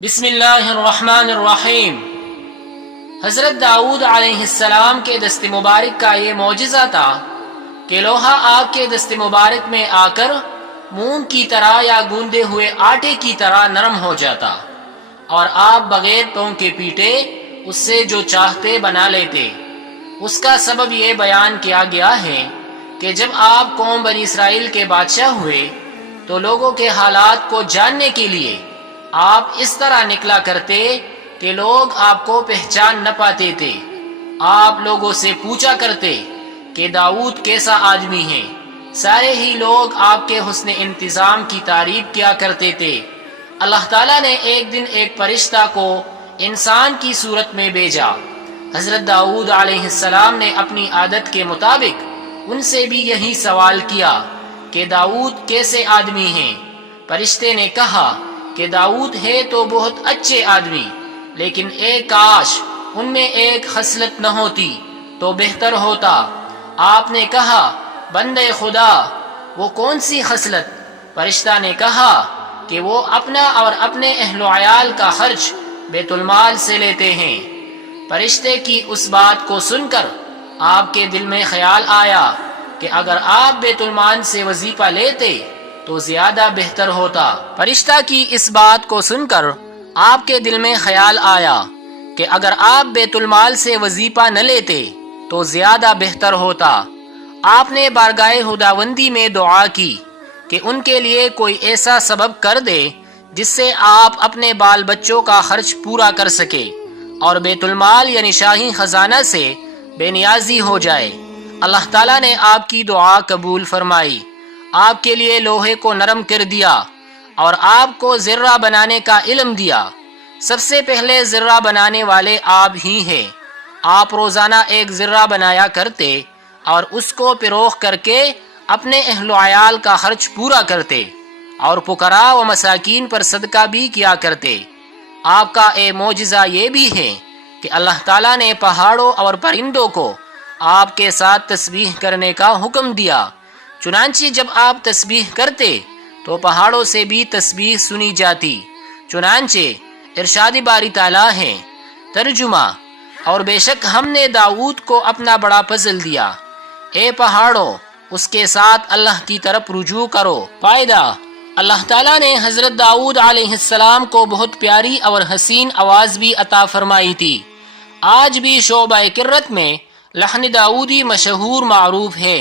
بسم اللہ الرحمن الرحیم۔ حضرت داؤد علیہ السلام کے دست مبارک کا یہ معجزہ تھا کہ لوہا آگ کے دست مبارک میں آ کر مونگ کی طرح یا گوندے ہوئے آٹے کی طرح نرم ہو جاتا، اور آپ بغیر پاؤں کے پیٹے اس سے جو چاہتے بنا لیتے۔ اس کا سبب یہ بیان کیا گیا ہے کہ جب آپ قوم بنی اسرائیل کے بادشاہ ہوئے تو لوگوں کے حالات کو جاننے کے لیے آپ اس طرح نکلا کرتے کہ لوگ آپ کو پہچان نہ پاتے تھے۔ آپ لوگوں سے پوچھا کرتے کہ داؤد کیسا آدمی ہے، سارے ہی لوگ آپ کے حسن انتظام کی تعریف کیا کرتے تھے۔ اللہ تعالیٰ نے ایک دن ایک فرشتہ کو انسان کی صورت میں بھیجا۔ حضرت داؤد علیہ السلام نے اپنی عادت کے مطابق ان سے بھی یہی سوال کیا کہ داؤد کیسے آدمی ہیں۔ فرشتے نے کہا کہ داؤد ہے تو بہت اچھے آدمی، لیکن ایک کاش ان میں ایک خصلت نہ ہوتی تو بہتر ہوتا۔ آپ نے کہا بندے خدا وہ کون سی خصلت؟ فرشتہ نے کہا کہ وہ اپنا اور اپنے اہل و عیال کا خرچ بیت المال سے لیتے ہیں۔ فرشتے کی اس بات کو سن کر آپ کے دل میں خیال آیا کہ اگر آپ بیت المال سے وظیفہ لیتے تو زیادہ بہتر ہوتا۔ فرشتہ کی اس بات کو سن کر آپ کے دل میں خیال آیا کہ اگر آپ بیت المال سے وظیفہ نہ لیتے تو زیادہ بہتر ہوتا۔ آپ نے بارگاہ خداوندی میں دعا کی کہ ان کے لیے کوئی ایسا سبب کر دے جس سے آپ اپنے بال بچوں کا خرچ پورا کر سکے اور بیت المال یعنی شاہی خزانہ سے بے نیازی ہو جائے۔ اللہ تعالیٰ نے آپ کی دعا قبول فرمائی، آپ کے لیے لوہے کو نرم کر دیا اور آپ کو ذرہ بنانے کا علم دیا۔ سب سے پہلے ذرہ بنانے والے آپ ہی ہیں۔ آپ روزانہ ایک ذرہ بنایا کرتے اور اس کو فروخت کر کے اپنے اہل و عیال کا خرچ پورا کرتے اور فقراء و مساکین پر صدقہ بھی کیا کرتے۔ آپ کا ایک معجزہ یہ بھی ہے کہ اللہ تعالیٰ نے پہاڑوں اور پرندوں کو آپ کے ساتھ تسبیح کرنے کا حکم دیا، چنانچہ جب آپ تسبیح کرتے تو پہاڑوں سے بھی تسبیح سنی جاتی۔ چنانچہ ارشاد باری تعالیٰ ہے، ترجمہ: اور بے شک ہم نے داؤد کو اپنا بڑا فضل دیا، اے پہاڑوں اس کے ساتھ اللہ کی طرف رجوع کرو۔ فائدہ: اللہ تعالیٰ نے حضرت داؤد علیہ السلام کو بہت پیاری اور حسین آواز بھی عطا فرمائی تھی۔ آج بھی شعبہ کرت میں لحن داؤدی مشہور معروف ہے۔